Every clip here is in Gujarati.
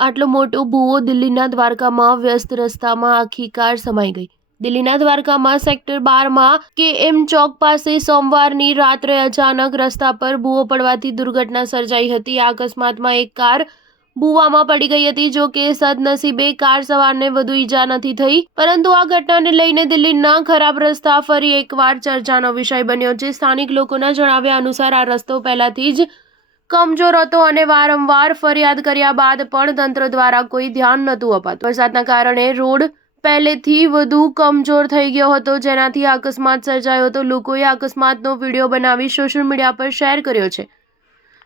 આટલો મોટો ભૂવો દિલ્હીના દ્વારકામાં વ્યસ્ત રસ્તામાં આખી કાર સમાઈ ગઈ। દિલ્હીના દ્વારકામાં સેક્ટર 12માં KM ચોક પાસે સોમવારની રાત્રે અચાનક રસ્તા પર ભૂવો પડવાથી દુર્ઘટના સર્જાઈ હતી। આ અકસ્માતમાં એક કાર ભૂવામાં પડી ગઈ હતી। જો કે સદનસીબે કાર સવારને વધુ ઈજા નથી થઈ, પરંતુ આ ઘટનાને લઈને દિલ્હીના ખરાબ રસ્તા ફરી એકવાર ચર્ચાનો વિષય બન્યો છે। સ્થાનિક લોકોના જણાવ્યા અનુસાર આ રસ્તો પહેલાથી જ કમજોર હતો અને વારંવાર ફરિયાદ કર્યા બાદ પણ તંત્ર દ્વારા કોઈ ધ્યાન નહોતું અપાતું। વરસાદના કારણે રોડ પહેલેથી વધુ કમજોર થઈ ગયો હતો, જેનાથી આ અકસ્માત સર્જાયો હતો। લોકોએ આ અકસ્માતનો વિડીયો બનાવી સોશિયલ મીડિયા પર શેર કર્યો છે।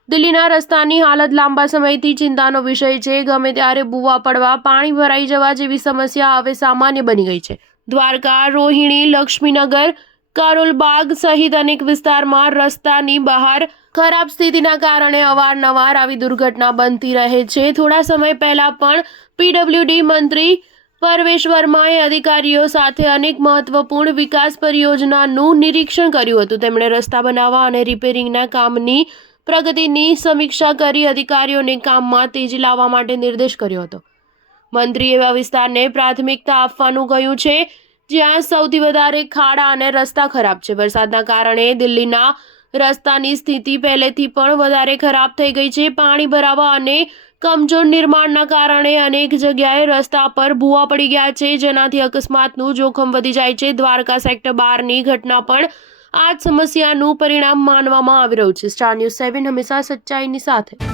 દિલ્હીના રસ્તાની હાલત લાંબા સમયથી ચિંતાનો વિષય છે। ગમે ત્યારે ભૂવા પડવા, પાણી ભરાઈ જવા જેવી સમસ્યા હવે સામાન્ય બની ગઈ છે। દ્વારકા, રોહિણી, લક્ષ્મીનગર, કરોલબાગ સહિત અનેક વિસ્તારમાં રસ્તાની બહાર ખરાબ સ્થિતિના કારણે અવારનવાર આવી દુર્ઘટના બનતી રહે છે। થોડા સમય પહેલા પણ PWD મંત્રી પરવેશ વર્માએ અધિકારીઓ સાથે અનેક મહત્વપૂર્ણ વિકાસ પરિયોજનાનું નિરીક્ષણ કર્યું હતું। તેમણે રસ્તા બનાવવા અને રિપેરિંગના કામની પ્રગતિની સમીક્ષા કરી અધિકારીઓને કામમાં તેજી લાવવા માટે નિર્દેશ કર્યો હતો। મંત્રીએ એવા વિસ્તારને પ્રાથમિકતા આપવાનું કહ્યું છે જ્યાં સૌથી વધારે ખાડા અને રસ્તા ખરાબ છે। વરસાદના કારણે દિલ્હીના રસ્તાની સ્થિતિ પહેલેથી પણ વધારે ખરાબ થઈ ગઈ છે। પાણી ભરાવા અને કમજોર નિર્માણના કારણે અનેક જગ્યાએ રસ્તા પર ભૂવા પડી ગયા છે, જેનાથી અકસ્માતનું જોખમ વધી જાય છે। દ્વારકા સેક્ટર 12ની ઘટના પણ આ જ સમસ્યાનું પરિણામ માનવામાં આવી રહ્યું છે। સ્ટાર ન્યૂઝ 7 હંમેશા સચ્ચાઈની સાથે।